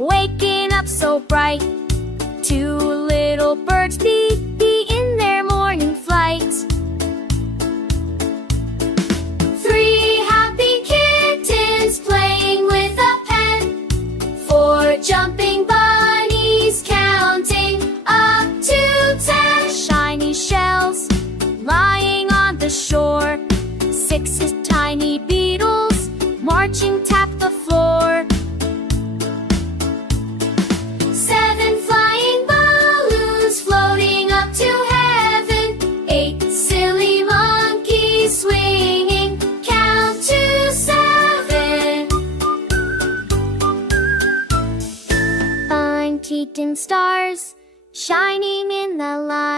waking up so bright. Two little birds be in their morning flight. Three happy kittens playing with a pen. Four jumping bunnies counting up to 10. Shiny shells lying on the shore. Six is tiny beetles marching tap the floor. Seven flying balloons floating up to heaven. Eight silly monkeys swinging, count to 7. Fine Keaton stars shining in the light.